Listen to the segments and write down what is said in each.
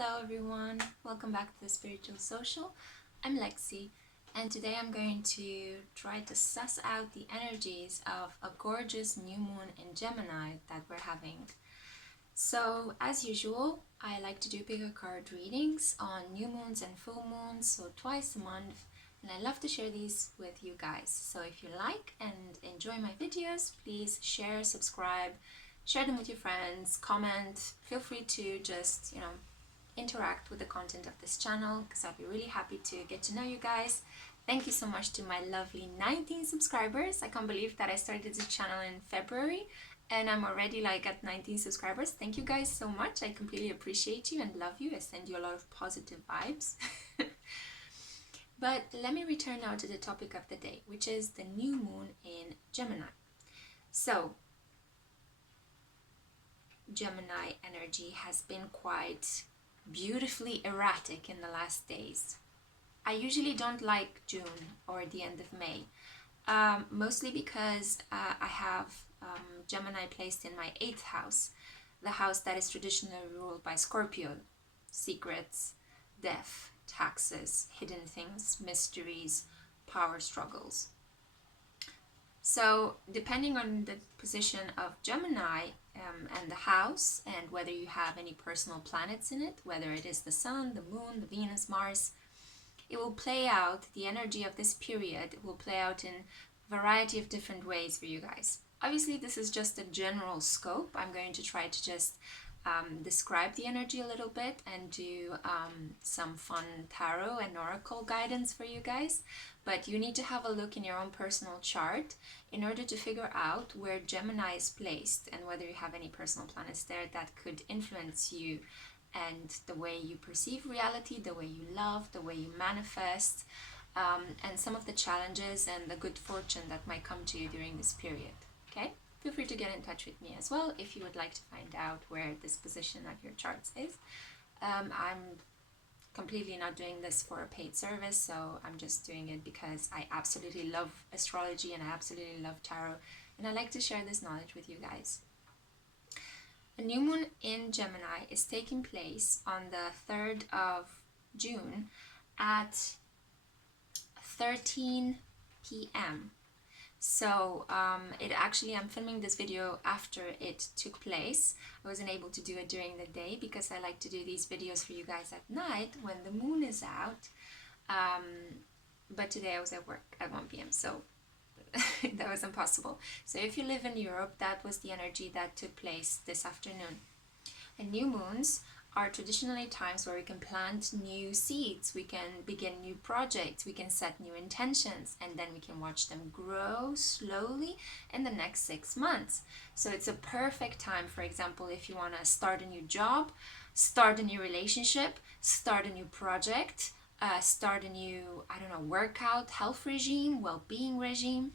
Hello everyone, welcome back to the Spiritual Social. I'm Lexi, and today I'm going to try to suss out the energies of a gorgeous new moon in Gemini that we're having. So as usual, I like to do bigger card readings on new moons and full moons, so twice a month, and I love to share these with you guys. So if you like and enjoy my videos, please share, subscribe, share them with your friends, comment, feel free to just, interact with the content of this channel because I'll be really happy to get to know you guys. Thank you so much to my lovely 19 subscribers. I can't believe that I started the channel in February and I'm already at 19 subscribers. Thank you guys so much. I completely appreciate you and love you. I send you a lot of positive vibes. But let me return now to the topic of the day, which is the new moon in Gemini. So Gemini energy has been quite beautifully erratic in the last days. I usually don't like June or the end of May, mostly because I have Gemini placed in my 8th house, the house that is traditionally ruled by Scorpio. Secrets, death, taxes, hidden things, mysteries, power struggles. So depending on the position of Gemini and the house, and whether you have any personal planets in it, whether it is the Sun, the Moon, the Venus, Mars, it will play out, the energy of this period will play out in a variety of different ways for you guys. Obviously, this is just a general scope. I'm going to try to just describe the energy a little bit and do some fun tarot and oracle guidance for you guys. But you need to have a look in your own personal chart in order to figure out where Gemini is placed and whether you have any personal planets there that could influence you and the way you perceive reality, the way you love, the way you manifest, and some of the challenges and the good fortune that might come to you during this period. Okay? Feel free to get in touch with me as well if you would like to find out where this position of your charts is. I'm completely not doing this for a paid service, so I'm just doing it because I absolutely love astrology and I absolutely love tarot, and I like to share this knowledge with you guys. A new moon in Gemini is taking place on the 3rd of June at 13 p.m. So I'm filming this video after it took place. I wasn't able to do it during the day because I like to do these videos for you guys at night when the moon is out. But today I was at work at 1 p.m. so that was impossible. So if you live in Europe, that was the energy that took place this afternoon. And new moons are traditionally times where we can plant new seeds, we can begin new projects, we can set new intentions, and then we can watch them grow slowly in the next 6 months. So it's a perfect time, for example, if you want to start a new job, start a new relationship, start a new project, start a new, workout, health regime, well-being regime.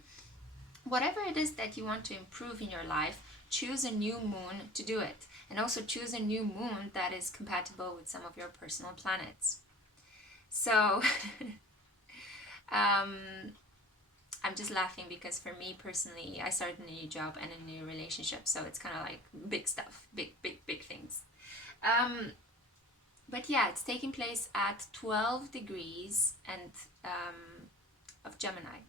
Whatever it is that you want to improve in your life, choose a new moon to do it. And also choose a new moon that is compatible with some of your personal planets. So I'm just laughing because for me personally, I started a new job and a new relationship. So it's kind of like big stuff, big things. But yeah, it's taking place at 12 degrees and of Gemini.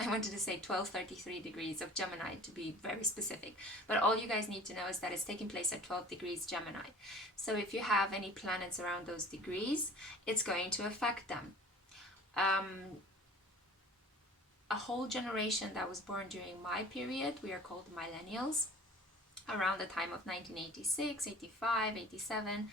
I wanted to say 1233 degrees of Gemini to be very specific, but all you guys need to know is that it's taking place at 12 degrees Gemini. So if you have any planets around those degrees, it's going to affect them. A whole generation that was born during my period, we are called millennials, around the time of 1986, 85, 87,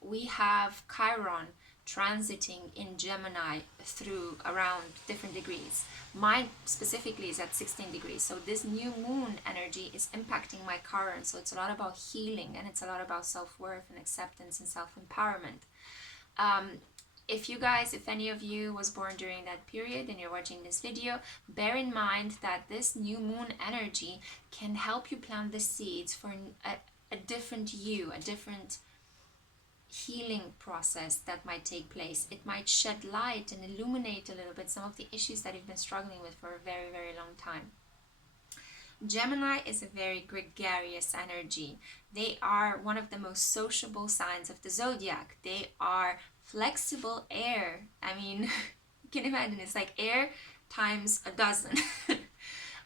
we have Chiron transiting in Gemini through around different degrees. Mine specifically is at 16 degrees. So this new moon energy is impacting my Chiron. So it's a lot about healing and it's a lot about self-worth and acceptance and self-empowerment. If any of you was born during that period and you're watching this video, bear in mind that this new moon energy can help you plant the seeds for a different you, a different healing process that might take place. It might shed light and illuminate a little bit some of the issues that you've been struggling with for a very, very long time. Gemini is a very gregarious energy. They are one of the most sociable signs of the zodiac. They are flexible air. I mean, you can imagine it's like air times a dozen.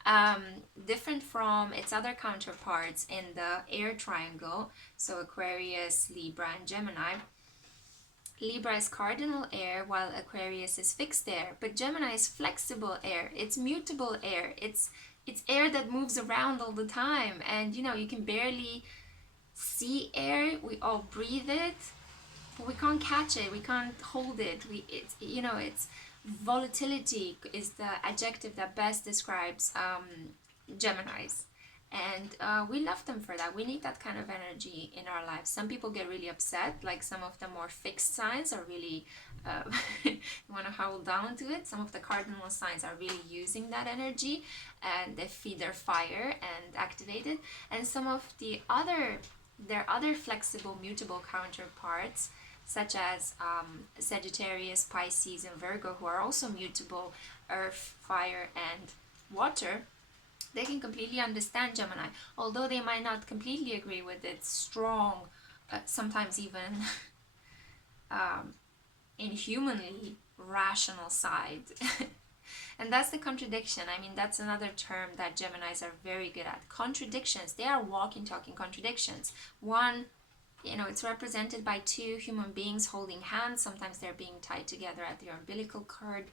um, Different from its other counterparts in the air triangle, so Aquarius, Libra, and Gemini. Libra is cardinal air while Aquarius is fixed air, but Gemini is flexible air. It's mutable air. It's air that moves around all the time, and you can barely see air. We all breathe it, but we can't catch it. We can't hold it. It's volatility is the adjective that best describes Geminis. And we love them for that. We need that kind of energy in our lives. Some people get really upset, like some of the more fixed signs are really you want to hold down to it. Some of the cardinal signs are really using that energy, and they feed their fire and activate it. And some of their other flexible, mutable counterparts, such as Sagittarius, Pisces, and Virgo, who are also mutable, earth, fire, and water, they can completely understand Gemini, although they might not completely agree with its strong, sometimes even inhumanly rational side. And that's the contradiction. I mean, that's another term that Geminis are very good at. Contradictions. They are walking, talking contradictions. One, it's represented by two human beings holding hands. Sometimes they're being tied together at the umbilical cord.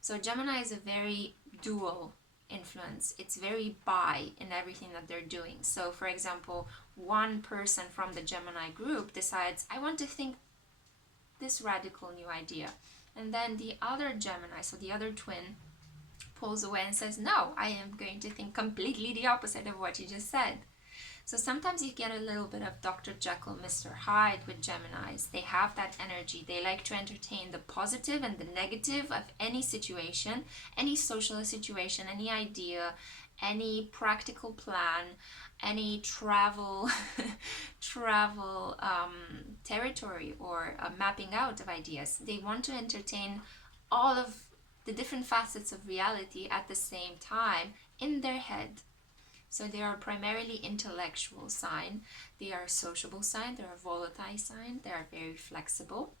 So Gemini is a very dual influence. It's very bi in everything that they're doing. So for example, one person from the Gemini group decides, I want to think this radical new idea. And then the other Gemini, so the other twin, pulls away and says, no, I am going to think completely the opposite of what you just said. So sometimes you get a little bit of Dr. Jekyll, Mr. Hyde with Geminis. They have that energy. They like to entertain the positive and the negative of any situation, any social situation, any idea, any practical plan, any travel territory, or a mapping out of ideas. They want to entertain all of the different facets of reality at the same time in their head. So they are primarily intellectual sign. They are a sociable sign. They are a volatile sign. They are very flexible,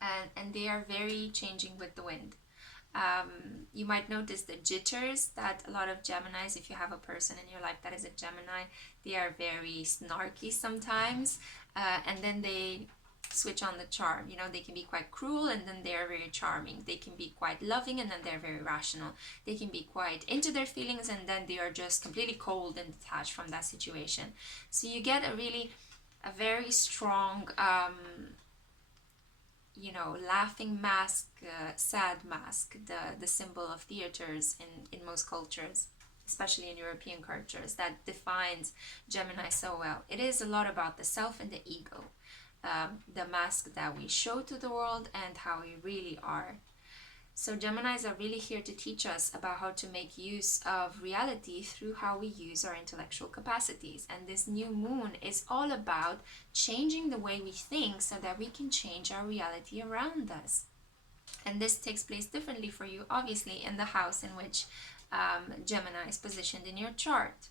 and they are very changing with the wind. You might notice the jitters that a lot of Geminis, if you have a person in your life that is a Gemini, they are very snarky sometimes, and then they switch on the charm. They can be quite cruel, and then they're very charming. They can be quite loving, and then they're very rational. They can be quite into their feelings, and then they are just completely cold and detached from that situation. So you get a very strong laughing mask, sad mask, the symbol of theaters in most cultures, especially in European cultures, that defines Gemini so well. It is a lot about the self and the ego. The mask that we show to the world and how we really are. So Geminis are really here to teach us about how to make use of reality through how we use our intellectual capacities. And this new moon is all about changing the way we think so that we can change our reality around us. And this takes place differently for you, obviously, in the house in which Gemini is positioned in your chart.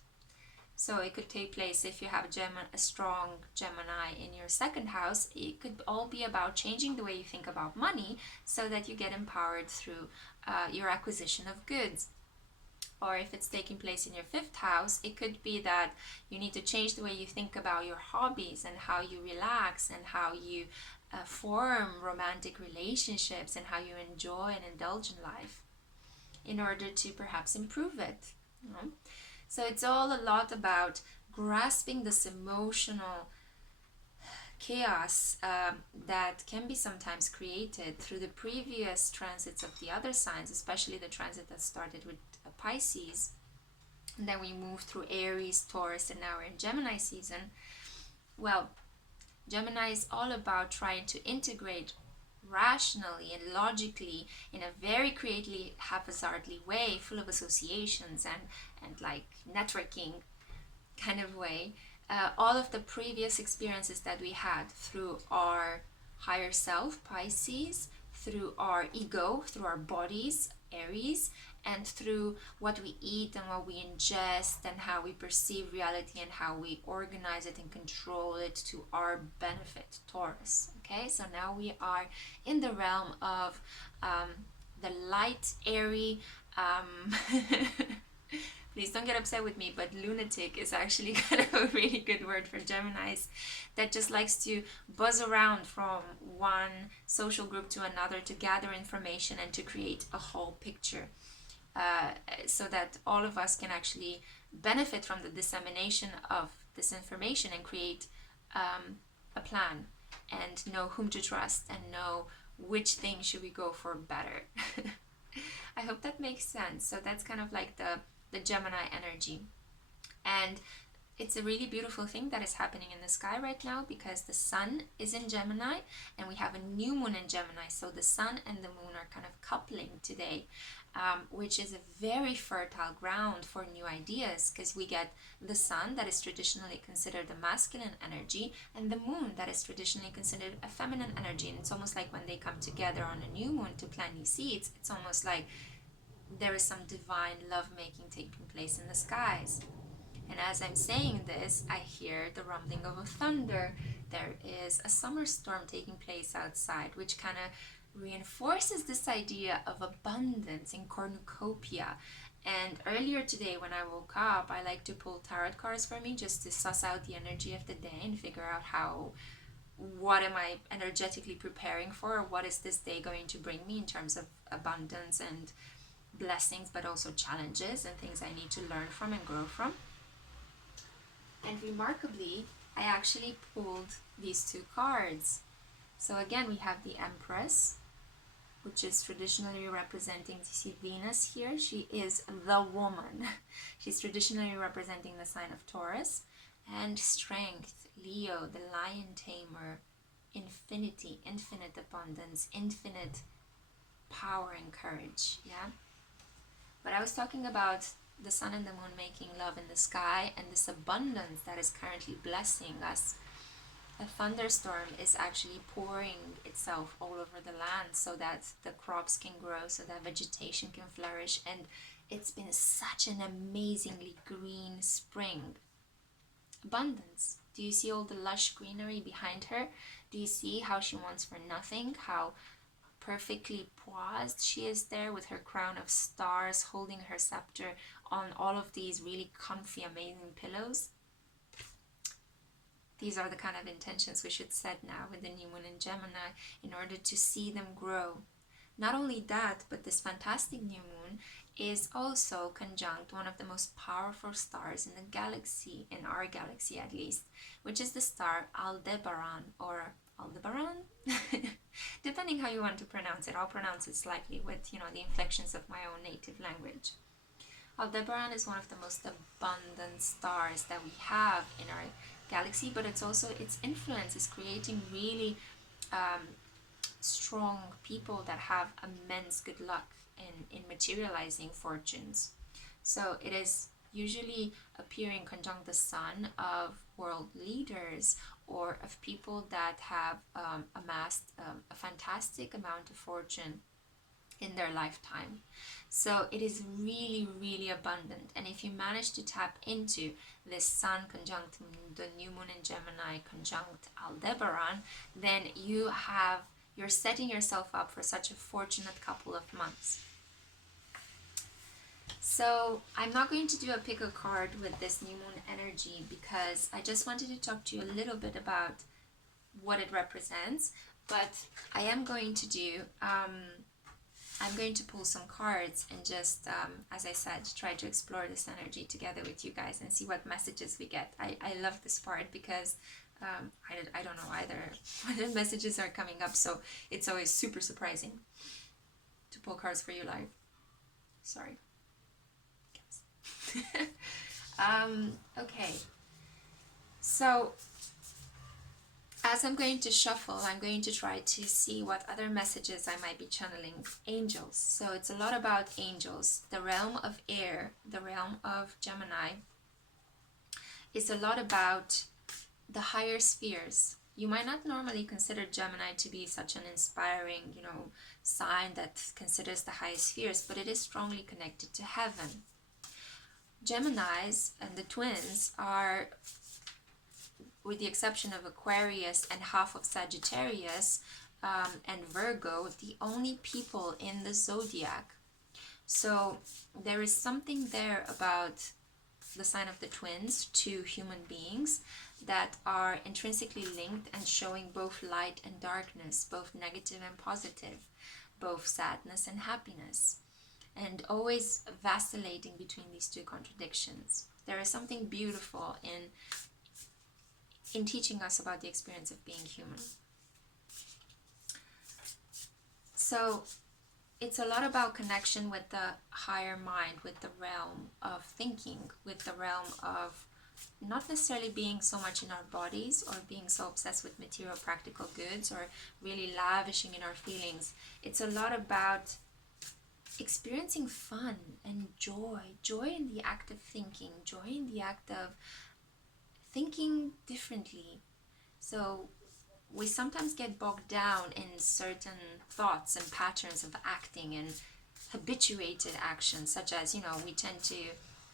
So it could take place if you have a strong Gemini in your second house. It could all be about changing the way you think about money so that you get empowered through your acquisition of goods. Or if it's taking place in your fifth house, it could be that you need to change the way you think about your hobbies and how you relax and how you form romantic relationships and how you enjoy and indulge in life in order to perhaps improve it. So it's all a lot about grasping this emotional chaos that can be sometimes created through the previous transits of the other signs, especially the transit that started with Pisces. And then we move through Aries, Taurus, and now we're in Gemini season. Well, Gemini is all about trying to integrate rationally and logically in a very creatively, haphazardly way, full of associations and like networking kind of way, all of the previous experiences that we had through our higher self, Pisces, through our ego, through our bodies, Aries, and through what we eat and what we ingest and how we perceive reality and how we organize it and control it to our benefit, Taurus. Okay, so now we are in the realm of the light, airy, please don't get upset with me, but lunatic is actually kind of a really good word for Geminis, that just likes to buzz around from one social group to another to gather information and to create a whole picture, so that all of us can actually benefit from the dissemination of this information and create a plan and know whom to trust and know which thing should we go for better. I hope that makes sense. So that's kind of like the Gemini energy. And it's a really beautiful thing that is happening in the sky right now, because the sun is in Gemini and we have a new moon in Gemini. So the sun and the moon are kind of coupling today, which is a very fertile ground for new ideas, because we get the sun, that is traditionally considered a masculine energy, and the moon, that is traditionally considered a feminine energy. And it's almost like when they come together on a new moon to plant new seeds, it's almost like there is some divine lovemaking taking place in the skies. And as I'm saying this, I hear the rumbling of a thunder. There is a summer storm taking place outside, which kind of reinforces this idea of abundance in cornucopia. And earlier today when I woke up, I like to pull tarot cards for me just to suss out the energy of the day and figure out what am I energetically preparing for? What is this day going to bring me in terms of abundance and blessings, but also challenges and things I need to learn from and grow from. And remarkably, I actually pulled these two cards. So again, we have the Empress, which is traditionally representing, you see Venus here, she is the woman. She's traditionally representing the sign of Taurus. And Strength, Leo, the lion tamer, infinity, infinite abundance, infinite power and courage, yeah? But I was talking about the sun and the moon making love in the sky and this abundance that is currently blessing us. A thunderstorm is actually pouring itself all over the land so that the crops can grow, so that vegetation can flourish. And it's been such an amazingly green spring. Abundance. Do you see all the lush greenery behind her? Do you see how she wants for nothing? How perfectly poised she is there with her crown of stars, holding her scepter on all of these really comfy, amazing pillows. These are the kind of intentions we should set now with the new moon in Gemini in order to see them grow. Not only that, but this fantastic new moon is also conjunct one of the most powerful stars in the galaxy, in our galaxy at least, which is the star Aldebaran, or Aldebaran? Depending how you want to pronounce it. I'll pronounce it slightly with, the inflections of my own native language. Aldebaran is one of the most abundant stars that we have in our galaxy, but it's also, its influence is creating really strong people that have immense good luck in materializing fortunes. So it is usually appearing conjunct the sun of world leaders or of people that have amassed a fantastic amount of fortune in their lifetime. So it is really, really abundant. And if you manage to tap into this sun conjunct the new moon in Gemini conjunct Aldebaran, then you're setting yourself up for such a fortunate couple of months. So I'm not going to do a pick a card with this new moon energy because I just wanted to talk to you a little bit about what it represents, but I am going to do I'm going to pull some cards and just, as I said, try to explore this energy together with you guys and see what messages we get. I love this part because I don't know either what messages are coming up, so it's always super surprising to pull cards for you live. Sorry. Okay. So as I'm going to shuffle, I'm going to try to see what other messages I might be channeling. Angels. So it's a lot about angels. The realm of air, the realm of Gemini, is a lot about the higher spheres. You might not normally consider Gemini to be such an inspiring, sign that considers the highest spheres, but it is strongly connected to heaven. Geminis and the twins are, with the exception of Aquarius and half of Sagittarius and Virgo, the only people in the zodiac. So there is something there about the sign of the twins to human beings that are intrinsically linked and showing both light and darkness, both negative and positive, both sadness and happiness, and always vacillating between these two contradictions. There is something beautiful in teaching us about the experience of being human. So it's a lot about connection with the higher mind, with the realm of thinking, with the realm of not necessarily being so much in our bodies or being so obsessed with material practical goods or really lavishing in our feelings. It's a lot about experiencing fun and joy in the act of thinking, joy in the act of thinking differently. So we sometimes get bogged down in certain thoughts and patterns of acting and habituated actions, such as, we tend to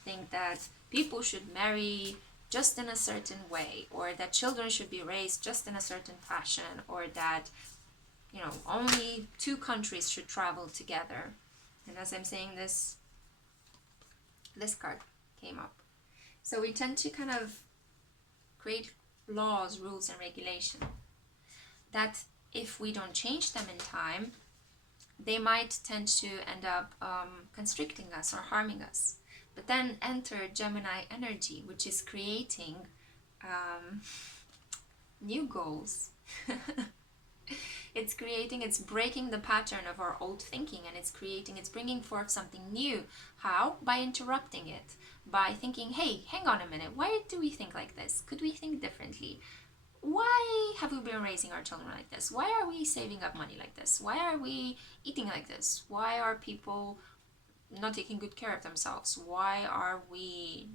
think that people should marry just in a certain way, or that children should be raised just in a certain fashion, or that, only two countries should travel together. And as I'm saying this card came up. So we tend to kind of create laws, rules, and regulation that if we don't change them in time, they might tend to end up constricting us or harming us. But then enter Gemini energy, which is creating new goals. It's breaking the pattern of our old thinking, and it's bringing forth something new. How? By interrupting it, by thinking, hey, hang on a minute, why do we think like this? Could we think differently? Why have we been raising our children like this? Why are we saving up money like this? Why are we eating like this? Why are people not taking good care of themselves? Why are we,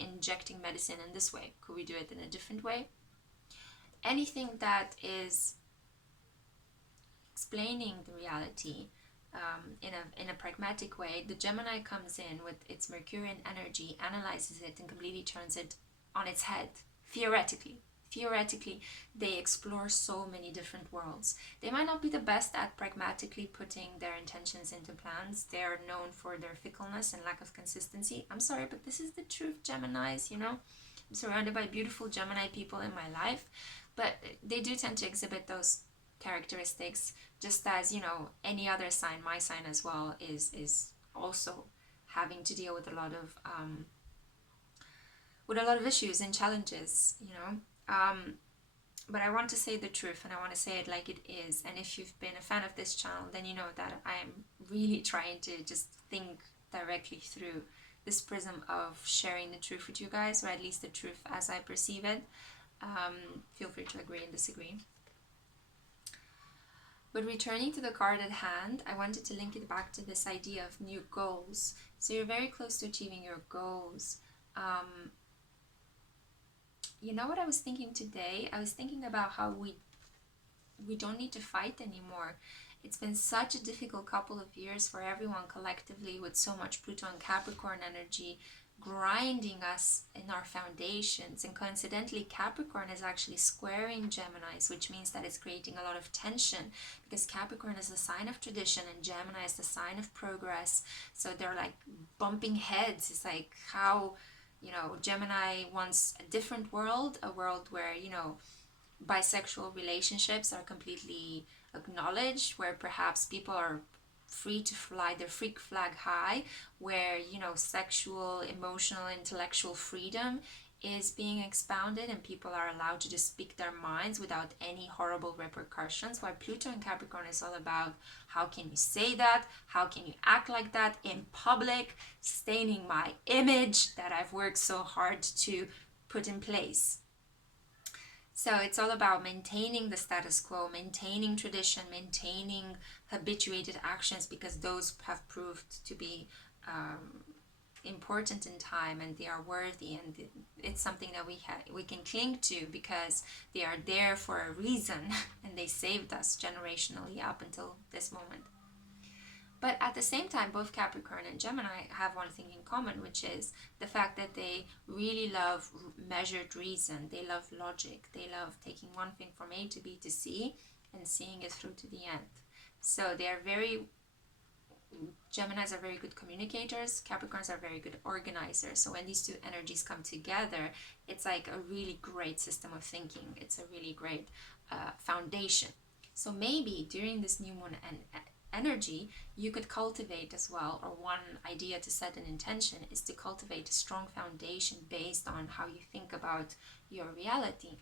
injecting medicine in this way? Could we do it in a different way? Anything that is explaining the reality in a pragmatic way, the Gemini comes in with its Mercurian energy, analyzes it, and completely turns it on its head, theoretically. They explore so many different worlds. They might not be the best at pragmatically putting their intentions into plans. They are known for their fickleness and lack of consistency. I'm sorry, but this is the truth, Geminis, I'm surrounded by beautiful Gemini people in my life, but they do tend to exhibit those characteristics, just as, any other sign, my sign as well, is also having to deal with a lot of issues and challenges, but I want to say the truth, and I want to say it like it is. And if you've been a fan of this channel, then you know that I'm really trying to just think directly through this prism of sharing the truth with you guys, or at least the truth as I perceive it. Feel free to agree and disagree. But returning to the card at hand, I wanted to link it back to this idea of new goals. So you're very close to achieving your goals. You know what I was thinking today? I was thinking about how we don't need to fight anymore. It's been such a difficult couple of years for everyone collectively, with so much Pluto and Capricorn energy grinding us in our foundations. And coincidentally, Capricorn is actually squaring Geminis, which means that it's creating a lot of tension, because Capricorn is the sign of tradition and Gemini is the sign of progress. So they're like bumping heads. It's like how, Gemini wants a different world, a world where, bisexual relationships are completely acknowledged, where perhaps people are free to fly their freak flag high, where, sexual, emotional, intellectual freedom is being expounded and people are allowed to just speak their minds without any horrible repercussions. While Pluto in Capricorn is all about how can you say that, how can you act like that in public, staining my image that I've worked so hard to put in place. So it's all about maintaining the status quo, maintaining tradition, maintaining habituated actions, because those have proved to be important in time, and they are worthy, and it's something that we can cling to because they are there for a reason and they saved us generationally up until this moment. But at the same time, both Capricorn and Gemini have one thing in common, which is the fact that they really love measured reason. They love logic. They love taking one thing from A to B to C and seeing it through to the end. So they are Geminis are very good communicators. Capricorns are very good organizers. So when these two energies come together, it's like a really great system of thinking. It's a really great foundation. So maybe during this new moon and energy, you could cultivate as well, or one idea to set an intention is to cultivate a strong foundation based on how you think about your reality.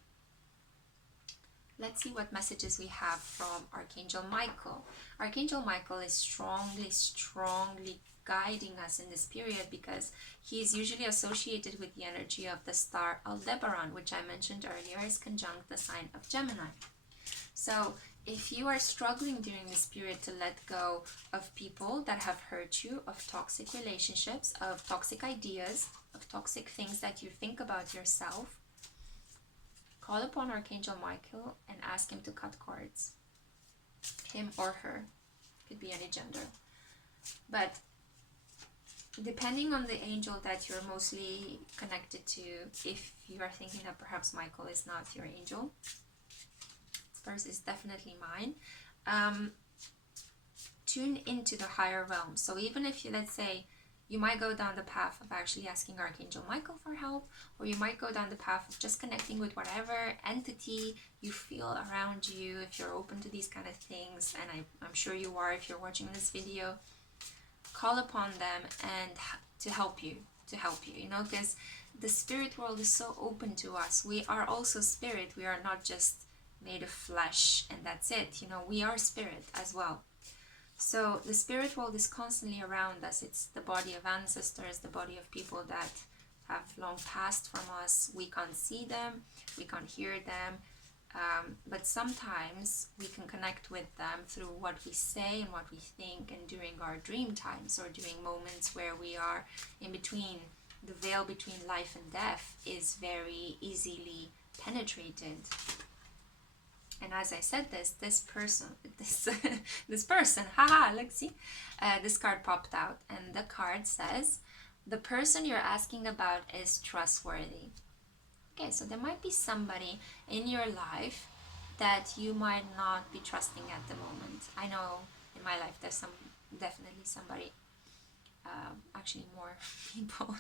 Let's see what messages we have from Archangel Michael. Archangel Michael is strongly guiding us in this period because he is usually associated with the energy of the star Aldebaran, which I mentioned earlier is conjunct the sign of Gemini. So if you are struggling during this period to let go of people that have hurt you, of toxic relationships, of toxic ideas, of toxic things that you think about yourself, call upon Archangel Michael and ask him to cut cords. Him or her. Could be any gender. But depending on the angel that you're mostly connected to, if you are thinking that perhaps Michael is not your angel, first is definitely mine. Tune into the higher realm. So even if you, let's say, you might go down the path of actually asking Archangel Michael for help, or you might go down the path of just connecting with whatever entity you feel around you, if you're open to these kind of things, and I'm sure you are if you're watching this video. Call upon them and to help you, you know, because the spirit world is so open to us. We are also spirit. We are not just made of flesh and that's it, you know, we are spirit as well. So the spirit world is constantly around us. It's the body of ancestors, the body of people that have long passed from us. We can't see them, we can't hear them, but sometimes we can connect with them through what we say and what we think, and during our dream times or during moments where we are in between. The veil between life and death is very easily penetrated. And as I said this person, haha, let's see, this card popped out, and the card says, the person you're asking about is trustworthy. Okay, so there might be somebody in your life that you might not be trusting at the moment. I know in my life there's definitely somebody, actually more people.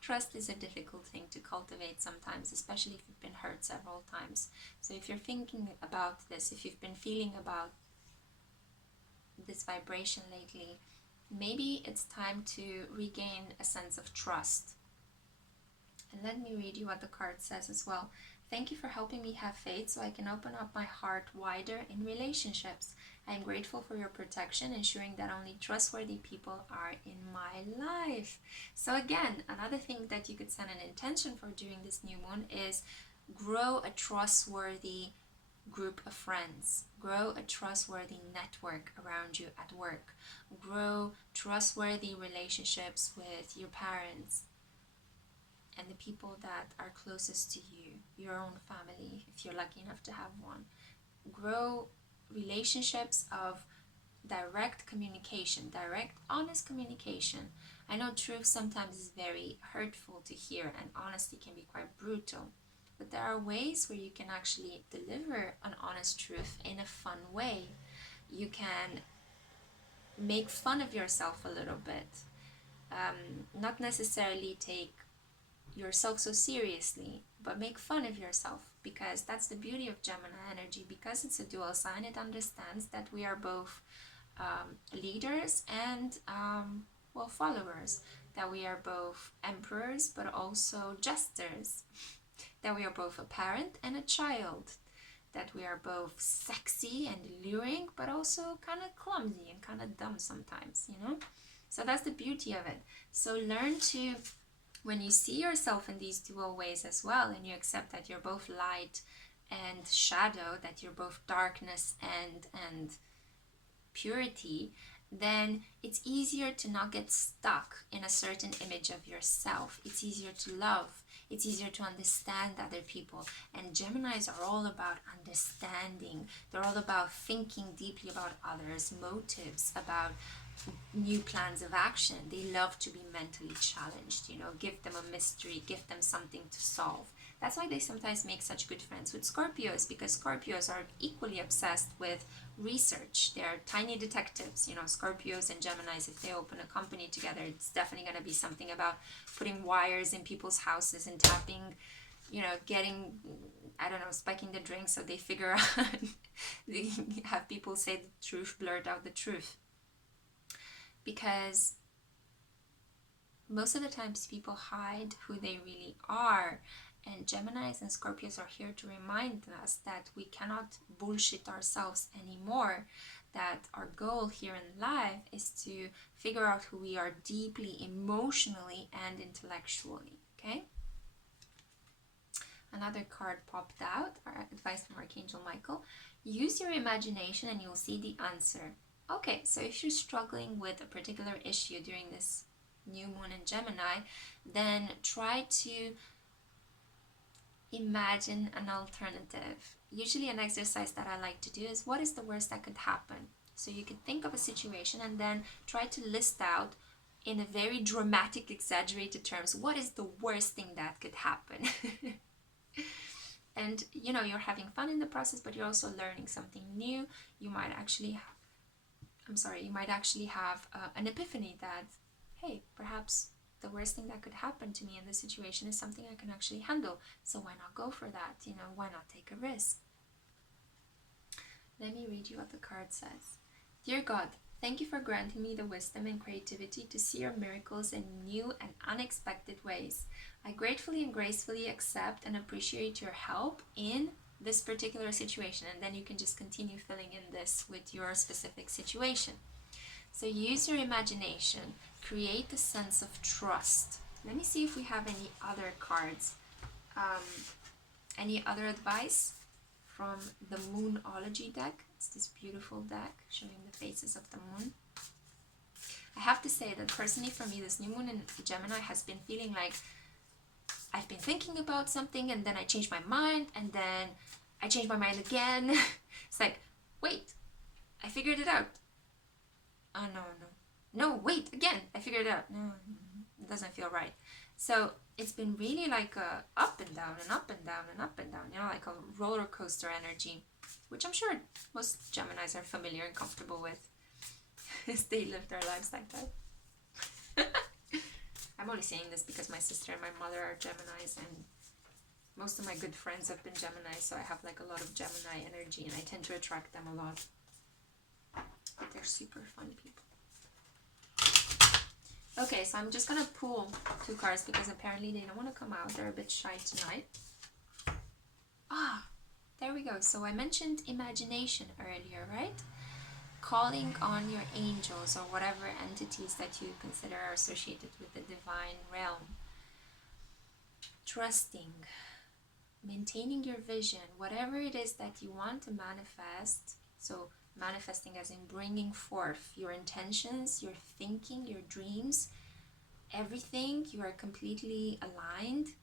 Trust is a difficult thing to cultivate sometimes, especially if you've been hurt several times. So if you're thinking about this, if you've been feeling about this vibration lately, maybe it's time to regain a sense of trust. And let me read you what the card says as well. Thank you for helping me have faith so I can open up my heart wider in relationships. I am grateful for your protection, ensuring that only trustworthy people are in my life. So again, another thing that you could set an intention for during this new moon is grow a trustworthy group of friends. Grow a trustworthy network around you at work. Grow trustworthy relationships with your parents and the people that are closest to you, your own family, if you're lucky enough to have one. Grow relationships of direct communication, direct, honest communication. I know truth sometimes is very hurtful to hear, and honesty can be quite brutal, but there are ways where you can actually deliver an honest truth in a fun way. You can make fun of yourself a little bit, not necessarily take yourself so seriously, but make fun of yourself, because that's the beauty of Gemini energy. Because it's a dual sign, it understands that we are both leaders and followers, that we are both emperors but also jesters, that we are both a parent and a child, that we are both sexy and alluring but also kind of clumsy and kind of dumb sometimes, you know. So that's the beauty of it. So learn to, when you see yourself in these dual ways as well, and you accept that you're both light and shadow, that you're both darkness and purity, then it's easier to not get stuck in a certain image of yourself. It's easier to love. It's easier to understand other people. And Geminis are all about understanding. They're all about thinking deeply about others, motives, about new plans of action. They love to be mentally challenged, give them a mystery, give them something to solve. That's why they sometimes make such good friends with Scorpios, because Scorpios are equally obsessed with research. They're tiny detectives. Scorpios and Geminis, if they open a company together, it's definitely going to be something about putting wires in people's houses and tapping, getting, I don't know, spiking the drink so they figure out, they have people say the truth, blurt out the truth. Because most of the times people hide who they really are. And Geminis and Scorpios are here to remind us that we cannot bullshit ourselves anymore. That our goal here in life is to figure out who we are deeply, emotionally, and intellectually. Okay? Another card popped out, our advice from Archangel Michael. Use your imagination and you'll see the answer. Okay, so if you're struggling with a particular issue during this new moon in Gemini, then try to imagine an alternative. Usually an exercise that I like to do is, what is the worst that could happen? So you could think of a situation and then try to list out in a very dramatic, exaggerated terms, what is the worst thing that could happen? And you're having fun in the process, but you're also learning something new. You might actually have an epiphany that, hey, perhaps the worst thing that could happen to me in this situation is something I can actually handle. So why not go for that? Why not take a risk? Let me read you what the card says. Dear God, thank you for granting me the wisdom and creativity to see your miracles in new and unexpected ways. I gratefully and gracefully accept and appreciate your help in this particular situation. And then you can just continue filling in this with your specific situation. So use your imagination, create a sense of trust. Let me see if we have any other cards. Any other advice from the Moonology deck? It's this beautiful deck showing the phases of the moon. I have to say that personally for me, this new moon in Gemini has been feeling like I've been thinking about something and then I changed my mind and then I changed my mind again. It's like, wait, I figured it out. Oh, no, wait, again, I figured it out. No, it doesn't feel right. So it's been really like a up and down and up and down and up and down, like a roller coaster energy, which I'm sure most Geminis are familiar and comfortable with, as they live their lives like that. I'm only saying this because my sister and my mother are Geminis, and most of my good friends have been Gemini, so I have like a lot of Gemini energy, and I tend to attract them a lot. But they're super fun people. Okay, so I'm just gonna pull 2 cards because apparently they don't want to come out. They're a bit shy tonight. There we go. So I mentioned imagination earlier, right? Calling on your angels or whatever entities that you consider are associated with the divine realm. Trusting, maintaining your vision, whatever it is that you want to manifest. So manifesting as in bringing forth your intentions, your thinking, your dreams, everything. You are completely aligned.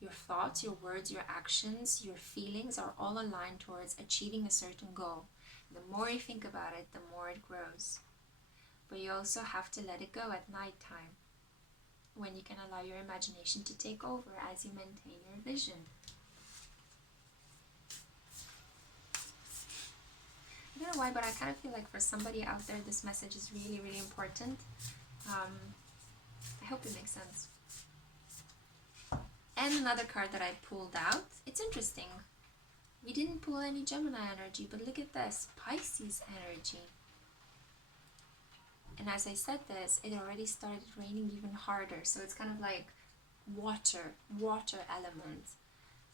Your thoughts, your words, your actions, your feelings are all aligned towards achieving a certain goal. The more you think about it, the more it grows. But you also have to let it go at nighttime, when you can allow your imagination to take over as you maintain your vision. I don't know why, but I kind of feel like for somebody out there, this message is really, really important. I hope it makes sense. And another card that I pulled out, it's interesting. We didn't pull any Gemini energy, but look at this, Pisces energy. And as I said this, it already started raining even harder. So it's kind of like water element.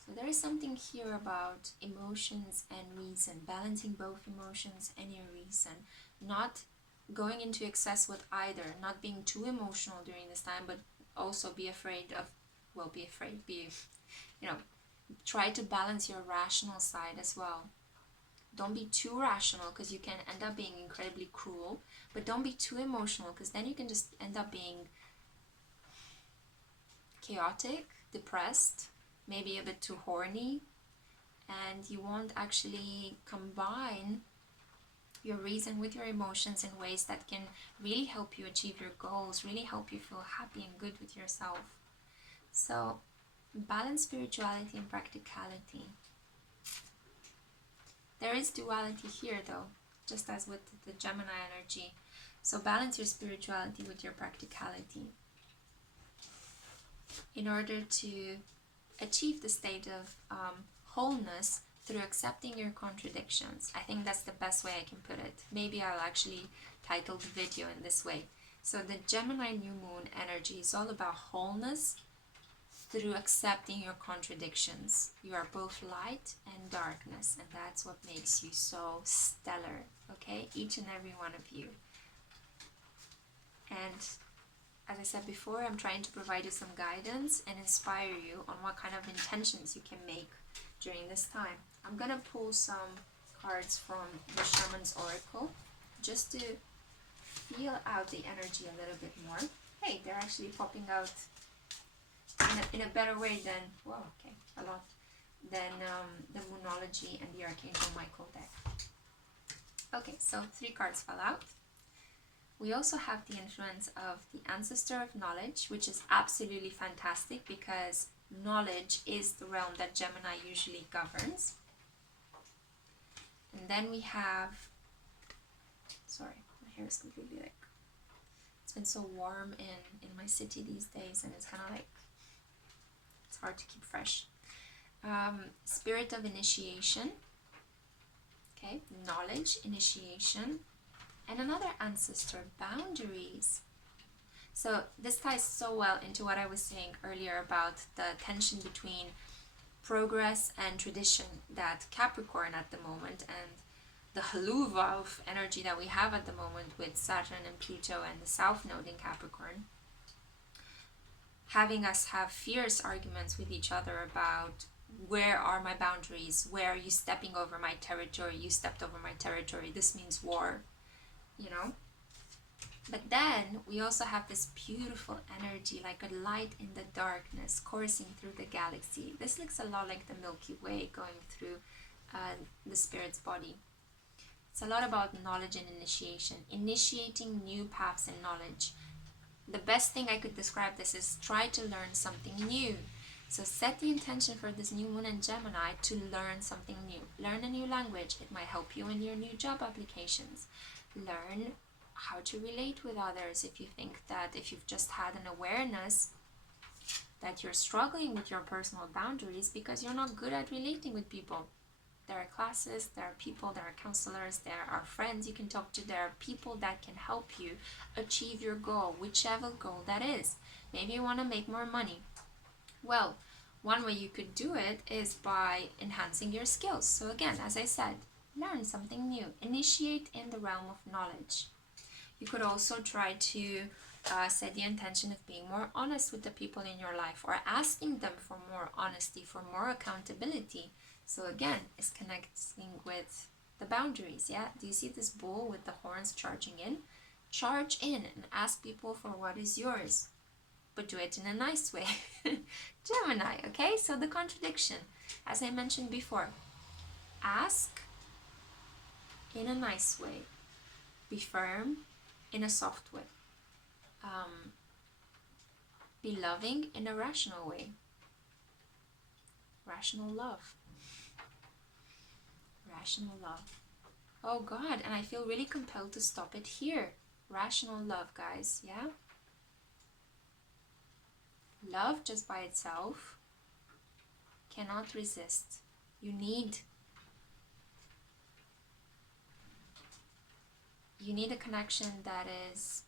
So there is something here about emotions and reason, balancing both emotions and your reason, not going into excess with either, not being too emotional during this time, but also try to balance your rational side as well. Don't be too rational, because you can end up being incredibly cruel. But don't be too emotional, because then you can just end up being chaotic, depressed, maybe a bit too horny, and you won't actually combine your reason with your emotions in ways that can really help you achieve your goals, really help you feel happy and good with yourself. So balance spirituality and practicality. There is duality here though, just as with the Gemini energy. So balance your spirituality with your practicality in order to achieve the state of wholeness through accepting your contradictions. I think that's the best way I can put it. Maybe I'll actually title the video in this way. So the Gemini new moon energy is all about wholeness through accepting your contradictions. You are both light and darkness, and that's what makes you so stellar, okay? Each and every one of you. And as I said before, I'm trying to provide you some guidance and inspire you on what kind of intentions you can make during this time. I'm gonna pull some cards from the Shaman's Oracle just to feel out the energy a little bit more. Hey, they're actually popping out in a better way than, well, okay, a lot, than the Moonology and the Archangel Michael deck. Okay, so 3 cards fell out. We also have the influence of the Ancestor of Knowledge, which is absolutely fantastic because knowledge is the realm that Gemini usually governs. And then we have, sorry, my hair is completely like, it's been so warm in my city these days, and it's kind of like, it's hard to keep fresh. Spirit of Initiation, okay, knowledge, initiation, and another ancestor, boundaries. So this ties so well into what I was saying earlier about the tension between progress and tradition that Capricorn at the moment, and the haluva of energy that we have at the moment with Saturn and Pluto and the South Node in Capricorn, having us have fierce arguments with each other about where are my boundaries, where are you stepping over my territory, you stepped over my territory, this means war, you know. But then we also have this beautiful energy, like a light in the darkness coursing through the galaxy. This looks a lot like the Milky Way going through the spirit's body. It's a lot about knowledge and initiation, initiating new paths in knowledge. The best thing I could describe this is try to learn something new. So set the intention for this new moon in Gemini to learn something new. Learn a new language. It might help you in your new job applications. Learn how to relate with others if you think that if you've just had an awareness that you're struggling with your personal boundaries because you're not good at relating with people. There are classes, there are people, there are counselors, there are friends you can talk to, there are people that can help you achieve your goal, whichever goal that is. Maybe you want to make more money. Well, one way you could do it is by enhancing your skills. So again, as I said, learn something new. Initiate in the realm of knowledge. You could also try to set the intention of being more honest with the people in your life, or asking them for more honesty, for more accountability. So again, it's connecting with the boundaries, yeah? Do you see this bull with the horns charging in? Charge in and ask people for what is yours, but do it in a nice way. Gemini, okay? So the contradiction, as I mentioned before, ask in a nice way. Be firm in a soft way. Be loving in a rational way. Rational love. Rational love. Oh God, and I feel really compelled to stop it here. Rational love, guys, yeah? Love just by itself cannot resist. You need a connection that is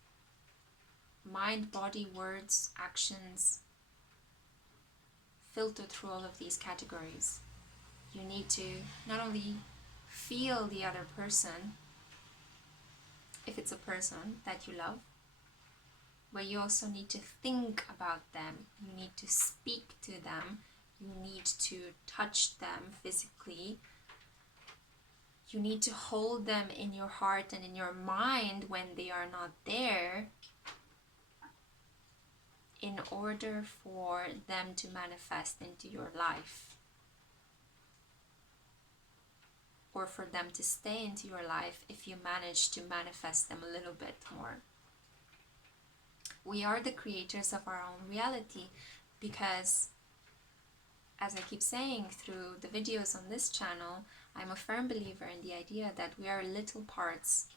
mind, body, words, actions, filtered through all of these categories. You need to not only feel the other person, if it's a person that you love, but you also need to think about them. You need to speak to them. You need to touch them physically. You need to hold them in your heart and in your mind when they are not there, in order for them to manifest into your life, or for them to stay into your life if you manage to manifest them a little bit more. We are the creators of our own reality, because, as I keep saying through the videos on this channel, I'm a firm believer in the idea that we are little parts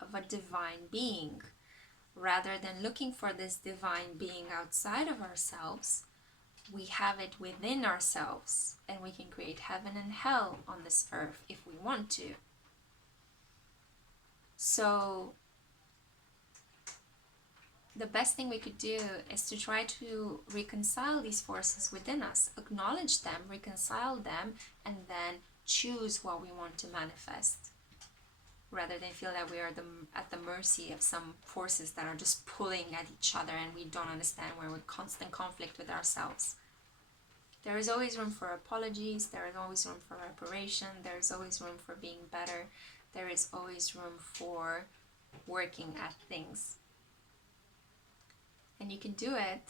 of a divine being. Rather than looking for this divine being outside of ourselves, we have it within ourselves, and we can create heaven and hell on this earth if we want to. So the best thing we could do is to try to reconcile these forces within us, acknowledge them, reconcile them, and then choose what we want to manifest, rather than feel that we are at the mercy of some forces that are just pulling at each other and we don't understand. We're in constant conflict with ourselves. There is always room for apologies, there is always room for reparation, there is always room for being better, there is always room for working at things. And you can do it,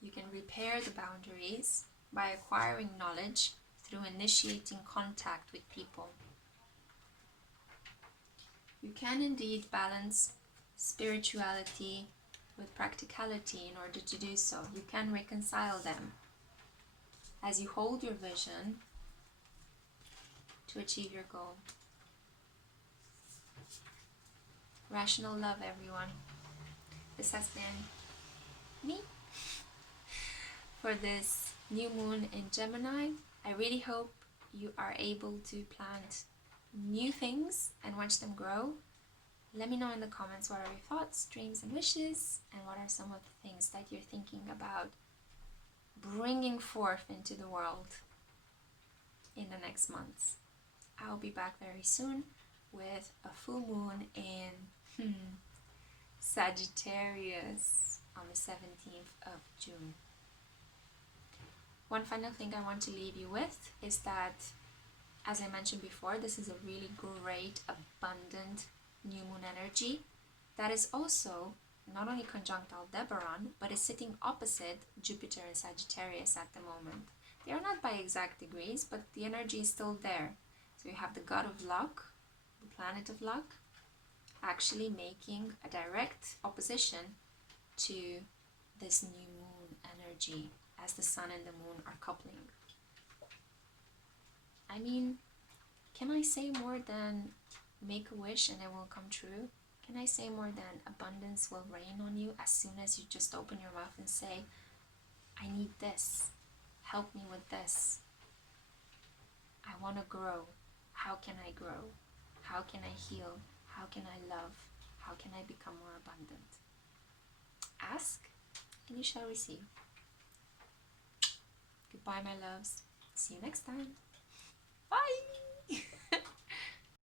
you can repair the boundaries by acquiring knowledge through initiating contact with people. You can indeed balance spirituality with practicality in order to do so. You can reconcile them as you hold your vision to achieve your goal. Rational love, everyone. This has been me for this new moon in Gemini. I really hope you are able to plant new things and watch them grow. Let me know in the comments what are your thoughts, dreams, and wishes, and what are some of the things that you're thinking about bringing forth into the world in the next months. I'll be back very soon with a full moon in Sagittarius on the 17th of June. One final thing I want to leave you with is that, as I mentioned before, this is a really great, abundant new moon energy that is also not only conjunct Aldebaran, but is sitting opposite Jupiter in Sagittarius at the moment. They are not by exact degrees, but the energy is still there. So you have the god of luck, the planet of luck, actually making a direct opposition to this new moon energy, as the sun and the moon are coupling. I mean, can I say more than make a wish and it will come true? Can I say more than abundance will rain on you as soon as you just open your mouth and say, I need this, help me with this, I want to grow, how can I grow, how can I heal, how can I love, how can I become more abundant? Ask and you shall receive. Goodbye, my loves. See you next time. Bye!